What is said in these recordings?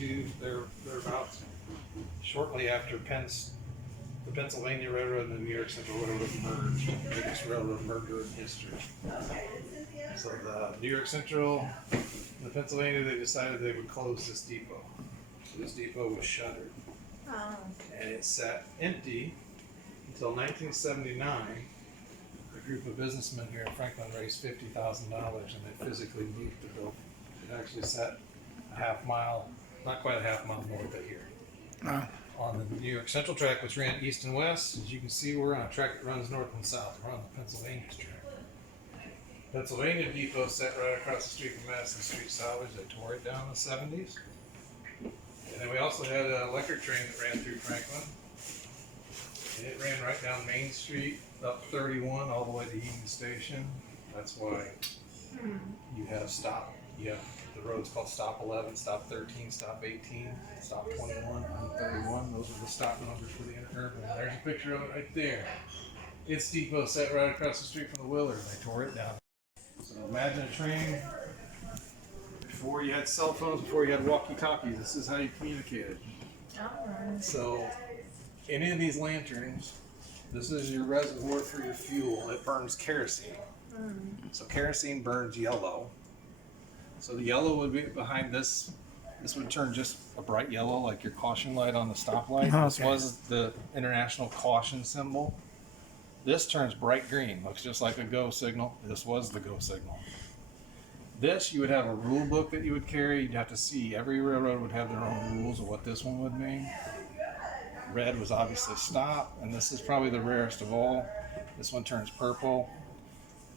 1932, they're about shortly after the Pennsylvania Railroad and the New York Central Railroad merged, the biggest railroad merger in history. So the New York Central and the Pennsylvania, they decided they would close this depot. So this depot was shuttered. And it sat empty until 1979. A group of businessmen here in Franklin raised $50,000 and they physically moved the building. It actually sat a half mile, not quite a half mile north of here. On the New York Central track, which ran east and west, as you can see, we're on a track that runs north and south. We're on the Pennsylvania track. Pennsylvania depot sat right across the street from Madison Street Salvage. They tore it down in the 70s. And then we also had an electric train that ran through Franklin. And it ran right down Main Street, up 31, all the way to Union Station. That's why you have the roads called Stop 11, Stop 13, Stop 18, Stop 21, and 31. Those are the stop numbers for the interurban. There's a picture of it right there. Its depot sat right across the street from the Willard. They tore it down. So imagine a train. Before you had cell phones, before you had walkie-talkies, this is how you communicated. So any of these lanterns, this is your reservoir for your fuel. It burns kerosene. So kerosene burns yellow. So the yellow would be behind this. This would turn just a bright yellow, like your caution light on the stoplight. Okay. This was the international caution symbol. This turns bright green, looks just like a go signal. This was the go signal. This, you would have a rule book that you would carry. You'd have to see, every railroad would have their own rules of what this one would mean. Red was obviously stop, and this is probably the rarest of all. This one turns purple.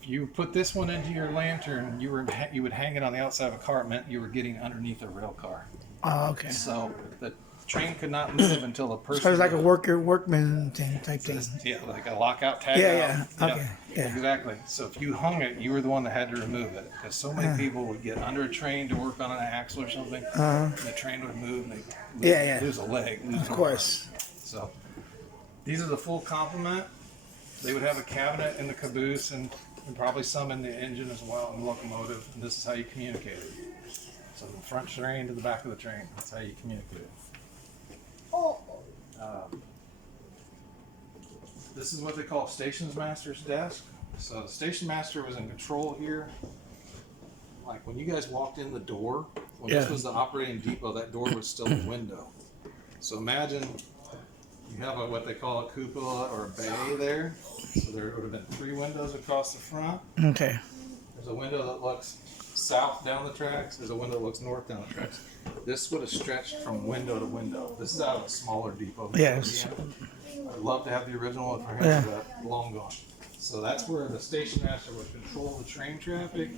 If you put this one into your lantern, you would hang it on the outside of a car. It meant you were getting underneath a rail car. Oh, okay. So the train could not move until a person. So it's like a workman thing type thing. Yeah, like a lockout tag. Yeah. Okay. Yeah. Exactly. So if you hung it, you were the one that had to remove it, because so many people would get under a train to work on an axle or something, and the train would move and they lose a leg. Of course. So these are the full complement. They would have a cabinet in the caboose and probably some in the engine as well, and the locomotive. And this is how you communicate it. So the front train to the back of the train. That's how you communicate it. This is what they call stations master's desk. So the station master was in control here. Like when you guys walked in the door, when this was the operating depot, that door was still a window. So imagine you have what they call a cupola or a bay there. So there would have been 3 windows across the front. Okay. There's a window that looks south down the tracks. There's a window that looks north down the tracks. This would have stretched from window to window. This is out of a smaller depot. Yes. I'd love to have the original one for him, but long gone. So that's where the station master would control the train traffic.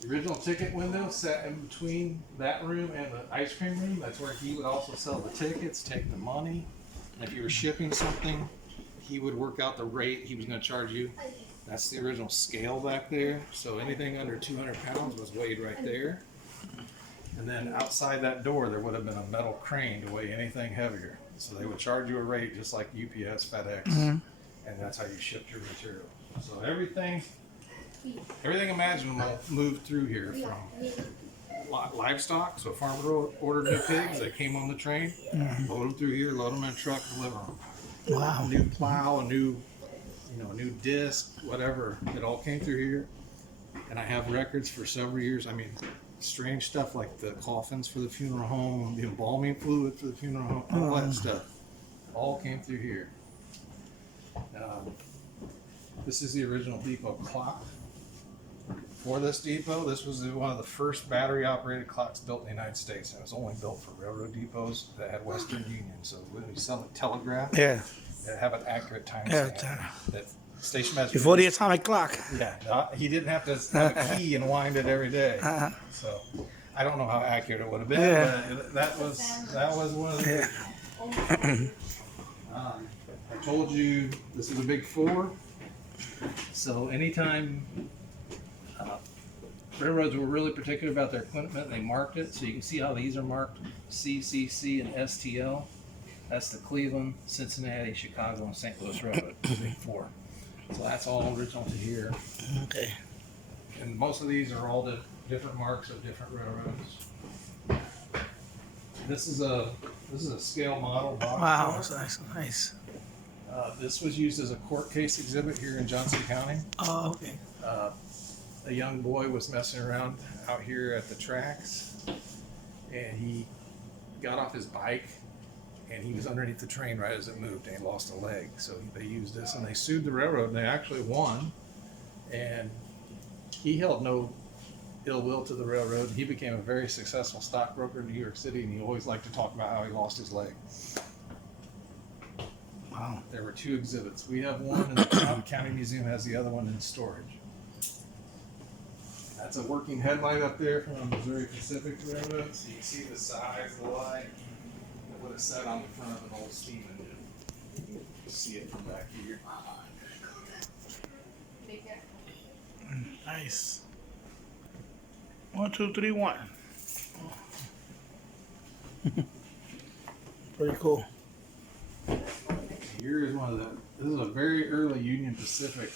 The original ticket window sat in between that room and the ice cream room. That's where he would also sell the tickets, take the money. And if you were shipping something, he would work out the rate he was going to charge you. That's the original scale back there. So anything under 200 pounds was weighed right there. And then outside that door, there would have been a metal crane to weigh anything heavier. So they would charge you a rate just like UPS, FedEx, and that's how you shipped your material. So everything imaginable moved through here, from livestock. So a farmer ordered new pigs, they came on the train, load them through here, load them in a truck, deliver them. Wow. A new plow, a new disc, whatever. It all came through here. And I have records for several years. I mean, strange stuff like the coffins for the funeral home, the embalming fluid for the funeral home, all that stuff. All came through here. This is the original depot clock. For this depot, this was one of the first battery-operated clocks built in the United States. And it was only built for railroad depots that had Western Union. So when we sell a telegraph, they have an accurate time stamp. That station master before the atomic clock. Yeah, he didn't have to have a key and wind it every day. So I don't know how accurate it would have been, but that was one of the. I told you this is a big 4. So anytime railroads were really particular about their equipment, they marked it. So you can see how these are marked: CCC and STL. That's the Cleveland, Cincinnati, Chicago, and St. Louis Railroad, big 4. So that's all original to here. And most of these are all the different marks of different railroads. this is a scale model box. Wow, car. that's nice. This was used as a court case exhibit here in Johnson County. Oh, okay. A young boy was messing around out here at the tracks, and he got off his bike, and he was underneath the train right as it moved, and he lost a leg. So they used this, and they sued the railroad, and they actually won. And he held no ill will to the railroad. He became a very successful stockbroker in New York City, and he always liked to talk about how he lost his leg. Wow. There were 2 exhibits. We have one, and the County Museum has the other one in storage. That's a working headlight up there from the Missouri Pacific Railroad, so you can see the size of the light. It would have sat on the front of an old steam engine. You can see it from back here. Nice. 1, 2, 3, 1. Pretty cool. Here is one of the. This is a very early Union Pacific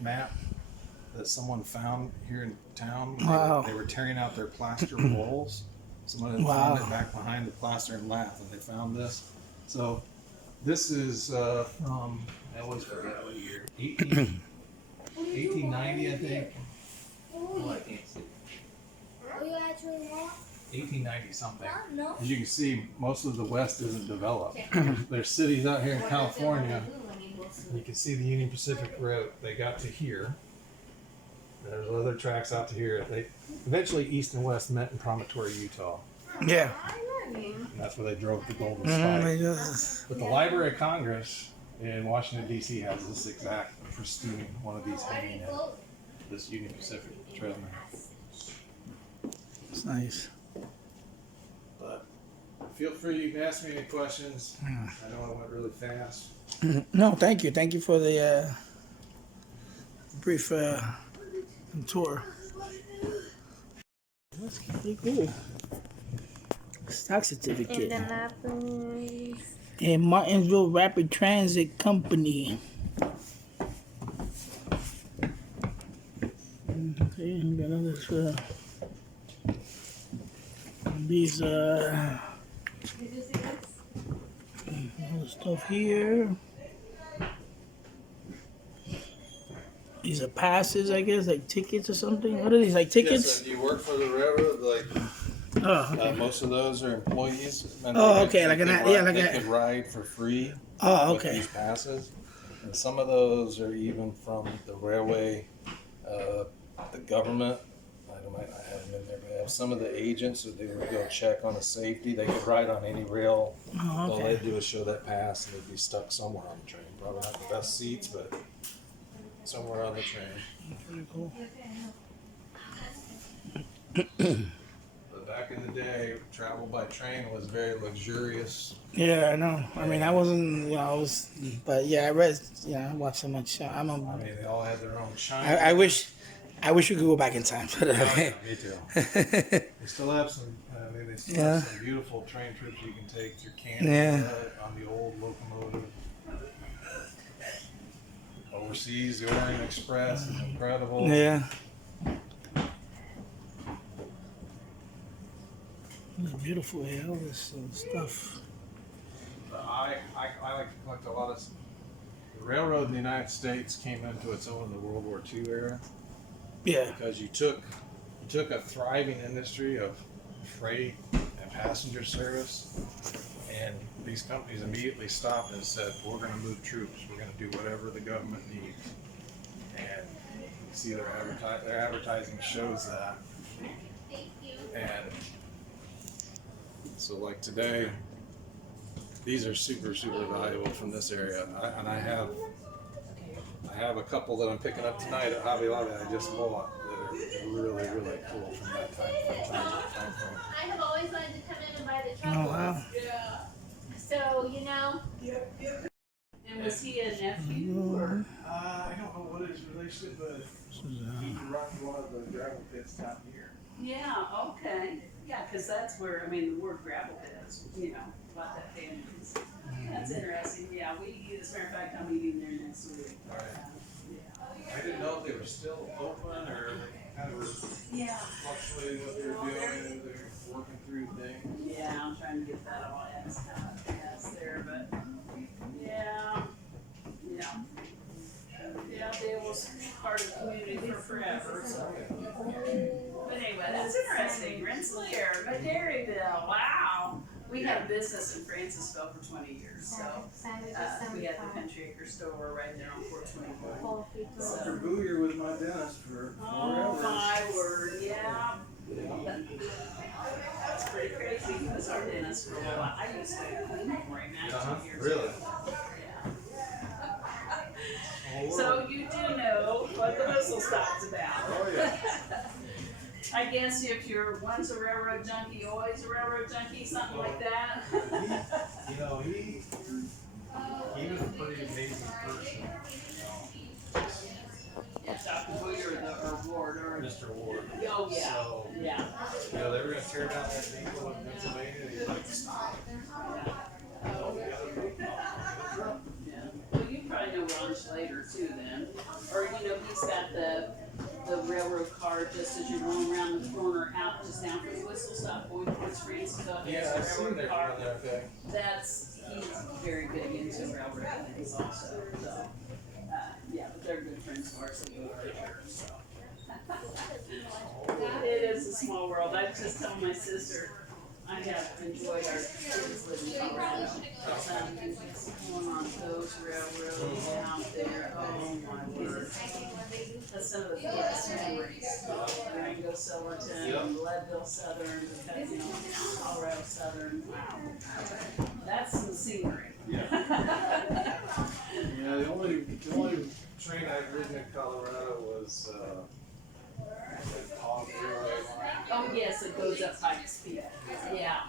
map that someone found here in town. Wow. They were tearing out their plaster walls. Someone had found it back behind the plaster and lath, and they found this. So this is from, I always forget what year, 1890, I think. Oh, I can't see. 1890 something. As you can see, most of the West isn't developed. There's cities out here in California. You can see the Union Pacific Road. They got to here. There's other tracks out to here. They eventually east and west met in Promontory, Utah. Yeah. And that's where they drove the Golden Spike. But the Library of Congress in Washington, D.C. has this exact pristine one of these hanging in this Union Pacific Trail map. It's nice. But feel free, you can ask me any questions. I know I went really fast. No, thank you. Thank you for the brief tour. That's pretty cool. Stock certificate. Indianapolis. And Martinsville Rapid Transit Company. Okay, we got others. These other stuff here. These are passes, I guess, like tickets or something. What are these, like tickets? Yes, and you work for the railroad, like Oh, okay. most of those are employees. And Oh, they okay, could- like they an- could yeah, ride- like they a- could ride for free. Oh, With okay. these passes, and some of those are even from the railway, the government. I might not have them in there, but I have some of the agents that they would go check on the safety. They could ride on any rail. Oh, All okay. they'd do is show that pass, and they'd be stuck somewhere on the train. Probably not the best seats, but somewhere on the train. Pretty cool. But back in the day, travel by train was very luxurious. Yeah, I know. I mean, I wasn't, you know, I was, but yeah, I read, I watched so much. I mean, they all had their own shine. I wish we could go back in time. But Oh, yeah, me too. They still have some. I mean, they still have some beautiful train trips you can take through Canada on the old locomotive. Overseas, the Orient Express is incredible. Yeah. It's beautiful here, all this stuff. I like to collect a lot of. The railroad in the United States came into its own in the World War II era Yeah. because you took a thriving industry of freight and passenger service, and these companies immediately stopped and said, "We're going to move troops. We're going to do whatever the government needs." And you see their advertising shows that. And so, like today, these are super valuable from this area, I have a couple that I'm picking up tonight at Hobby Lobby I just bought that are really cool from that time frame. I have always wanted to come in and buy the Oh, truffles. wow. Yeah. So, you know. And was he a nephew or? I don't know what his relationship, but he runs one of the gravel pits down here. Yeah, okay. Yeah, because that's where, I mean, the word gravel pit is, you know, what that family is. That's interesting. Yeah, as a matter of fact, I'm eating there next week. Right. Yeah. I didn't know if they were still open or they kind of were Yeah. fluctuating what they were doing. working through things. Yeah, I'm trying to get that all X'd there, but yeah, Dale was part of the community for forever. So. But anyway, that's interesting. Rensselaer, Maderryville, wow. We had a business in Francisville for 20 years, so we had the Country Acre store right there on 424. Dr. Hoosier was my dentist for 4 Oh hours. my word, yeah. That's pretty crazy. He was our dentist for a while. I used to clean him right now 2 years Really? ago. Yeah. So you do know what the whistle stop's about. Oh, yeah. I guess if you're once a railroad junkie, always a railroad junkie, something like that. He was a pretty amazing person. Dr. Hoosier or Ward or Mr. Ward. oh yeah, So, yeah. they were going to tear down that depot in Pennsylvania, and he's like, stop. Oh, we gotta move on. Yeah. Well, you probably know Ron Schlater too, then, or he's got the railroad car just as you're going around the corner out just down from the whistle stop going towards Francisville. Yeah, I've seen their car there. Okay. He's very big into railroad things also. So, but they're good friends of ours. So. It is a small world. I was just telling my sister I have enjoyed our kids living in Colorado. Going on those railroads out there. Oh my word. That's some of the best memories. Durango Silverton, Leadville Southern, Colorado Southern. Wow. That's some scenery. Yeah. The only train I've ridden in Colorado was the Hog Railway line. Oh yes, it goes up Pikes Peak. Yeah.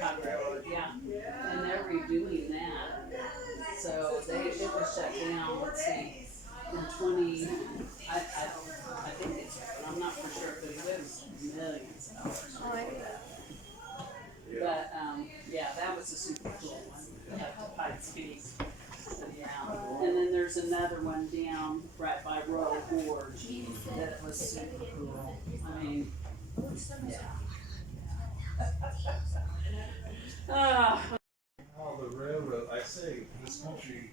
Hog Railroad, yeah. And they're redoing that. So it was shut down, let's see, in 20, I think it's, I'm not for sure, but it was millions of dollars. But, that was a super cool one, up to Pikes Peak. So, yeah. And then there's another one down right by Royal Gorge that was super cool. I mean, Oh, the railroad, I say, in this country,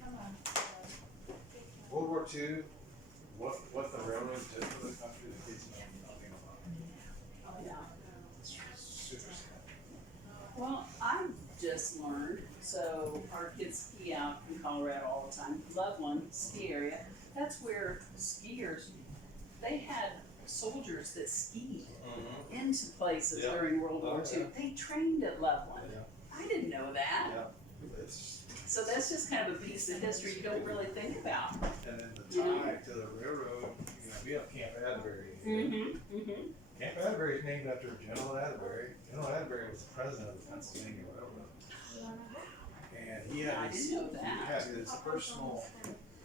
World War II, what the railroad did for the country, the kids know nothing about it. yeah. It's super sad. Well, I've just learned, so our kids ski out in Colorado all the time. Loveland ski area. That's where skiers, they had soldiers that skied into places Yeah. during World War II. Yeah. They trained at Loveland. Yeah. I didn't know that. Yeah, it's, So that's just kind of a piece of history you don't really think about. and then the tie to the railroad, we have Camp Atterbury. Camp Atterbury is named after General Atterbury. General Atterbury was the president of the Pennsylvania Railroad. And he I had didn't know that. he had his personal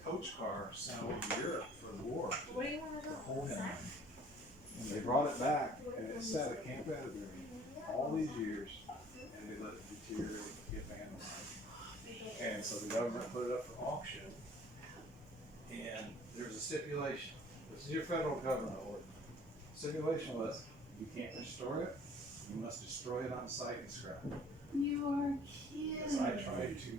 coach car sent over to Europe for the war to hold him. And they brought it back, and it sat at Camp Atterbury all these years, and they let it deteriorate, get vandalized. And so the government put it up for auction. And there was a stipulation. This is your federal government order. Stipulation was, you can't restore it, you must destroy it on site and scrap it. You are As I kidding. tried to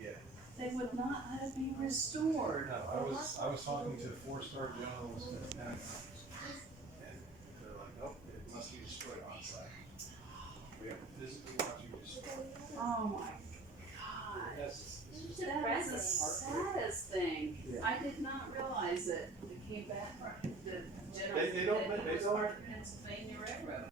get it. They would not let it be restored. No, I was talking to 4-star generals at the Pentagon, and they're like, nope, it must be destroyed on site. We have to physically watch you destroy it. Oh my God. That's That is the saddest thing. Yeah. I did not realize that the Camp Atterbury, the general, They don't- that he they was don't- part of the Pennsylvania Railroad.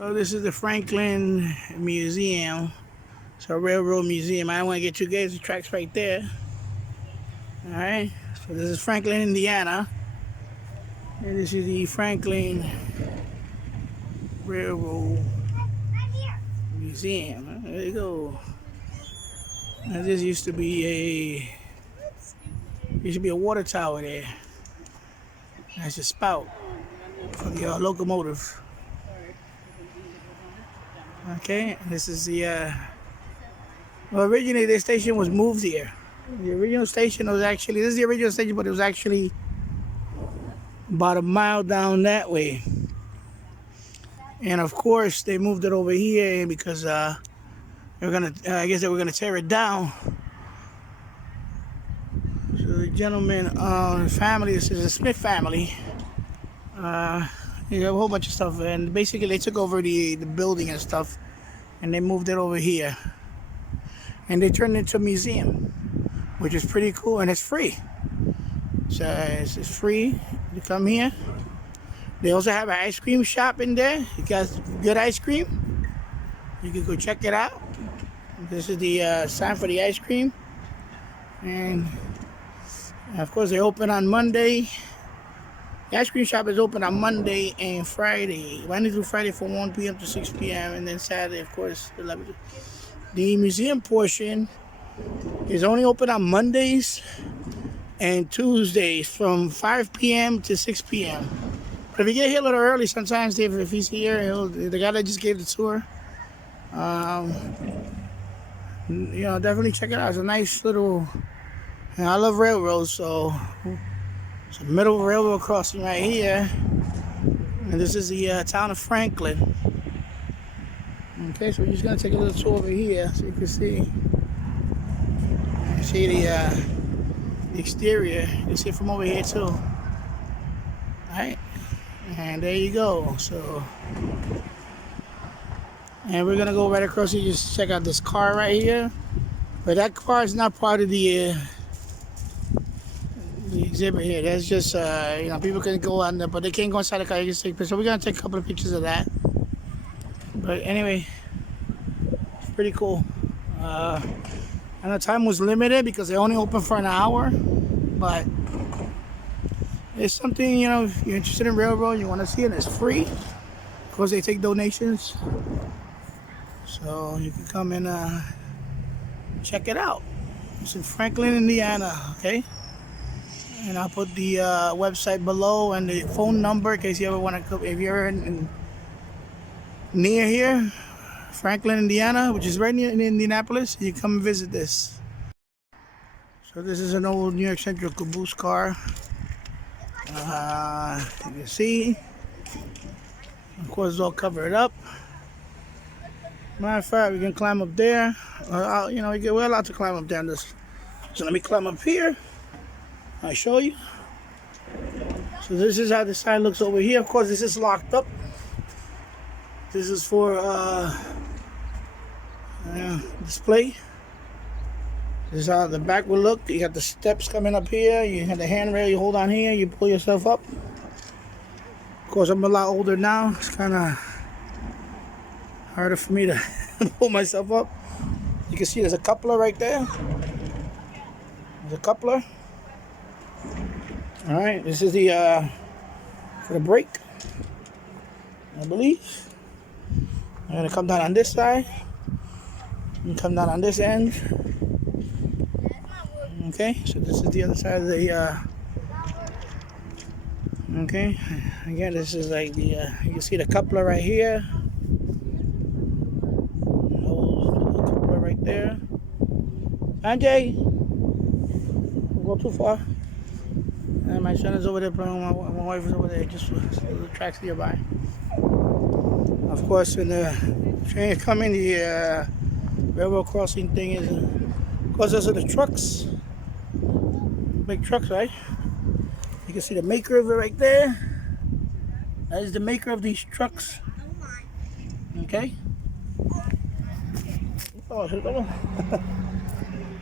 So this is the Franklin Museum. It's a railroad museum. I don't want to get too good. The track's right there. All right. So this is Franklin, Indiana. And this is the Franklin Railroad Museum. There you go. Now, this used to be a water tower there. That's a spout for the locomotive. Okay, and this is the well, originally the station was moved here. The original station was actually, this is the original station, but it was actually about a mile down that way. And of course, they moved it over here because they were gonna, I guess they were gonna tear it down. So the gentleman, family, this is the Smith family. You have a whole bunch of stuff, and basically they took over the building and stuff, and they moved it over here, and they turned it into a museum, which is pretty cool, and it's free. So it's free to come here. They also have an ice cream shop in there. You got good ice cream. You can go check it out. This is the sign for the ice cream, and of course they open on Monday. The ice cream shop is open on Monday and Friday. Monday through Friday from 1 p.m. to 6 p.m. And then Saturday, of course, 11. The museum portion is only open on Mondays and Tuesdays from 5 p.m. to 6 p.m. But if you get here a little early, sometimes if he's here, the guy that just gave the tour, you know, definitely check it out. It's a nice little, and I love railroads, so it's a middle railroad crossing right here. And this is the town of Franklin. Okay, so we're just gonna take a little tour over here so you can see. See the exterior. You can see it from over here too. Alright. And there you go. So, and we're gonna go right across here, just check out this car right here. But that car is not part of the exhibit here. That's just you know, people can go on there, but they can't go inside the car. You can take pictures. So we're gonna take a couple of pictures of that. But anyway, it's pretty cool. I know time was limited because they only open for an hour, but it's something, you know, if you're interested in railroad, you want to see it, it's free. Of course, they take donations, so you can come and check it out. It's in Franklin, Indiana. Okay. And I'll put the website below and the phone number in case you ever want to come. If you're near here, Franklin, Indiana, which is right near in Indianapolis, you come and visit this. So this is an old New York Central caboose car. You can see, of course, it's all covered up. Matter of fact, we can climb up there. You know, we're allowed to climb up there on this. So let me climb up here. I'll show you. So this is how the side looks over here. Of course, this is locked up. This is for display. This is how the back will look. You got the steps coming up here. You have the handrail. You hold on here. You pull yourself up. Of course, I'm a lot older now. It's kind of harder for me to pull myself up. You can see there's a coupler right there. There's a coupler. All right, this is the for the brake, I believe. I'm gonna come down on this side and come down on this end. Okay, so this is the other side of the okay, again, this is like the you can see the coupler right here. Holds the coupler right there. Sanjay, don't go too far. And my son is over there playing, my wife is over there, just the tracks nearby. Of course, when the train is coming, the railroad crossing thing is, of course, those are the trucks. Big trucks, right? You can see the maker of it right there. That is the maker of these trucks. Okay? Oh,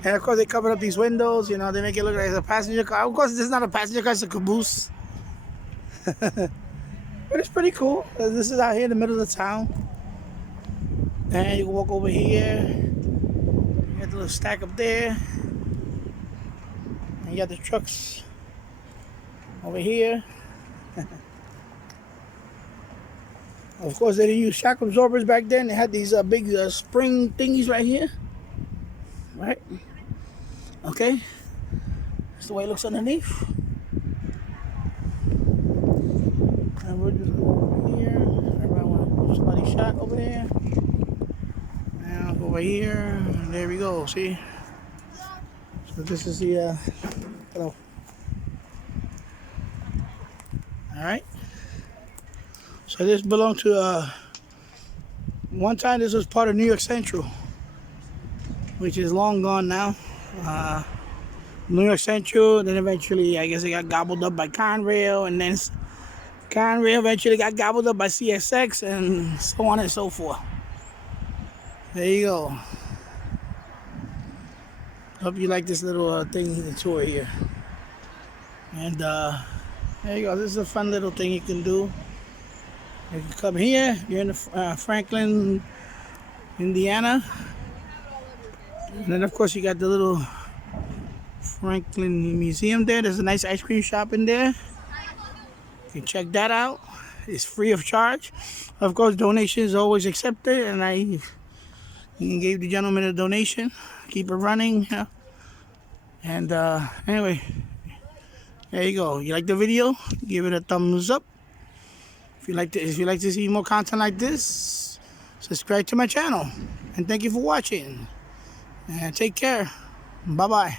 and of course, they covered up these windows, you know, they make it look like it's a passenger car. Of course, this is not a passenger car, it's a caboose. But it's pretty cool. This is out here in the middle of the town. And you can walk over here. You got the little stack up there. And you got the trucks over here. Of course, they didn't use shock absorbers back then. They had these big spring thingies right here. Right? Okay. That's the way it looks underneath. And we'll just go over here. Everybody want to put somebody shot over there. Now go over here. And there we go. See? So this is the hello. Alright. So this belonged to one time this was part of New York Central, which is long gone now. New York Central, then eventually I guess it got gobbled up by Conrail, and then Conrail eventually got gobbled up by CSX, and so on and so forth. There you go. Hope you like this little thing, the tour here. And there you go. This is a fun little thing you can do. You can come here. You're in the Franklin, Indiana. And then of course you got the little Franklin Museum there. There's a nice ice cream shop in there. You can check that out. It's free of charge. Of course, donations are always accepted, and I gave the gentleman a donation. Keep it running. And anyway, there you go. You like the video? Give it a thumbs up. If you like to see more content like this, subscribe to my channel. And thank you for watching. And take care. Bye bye.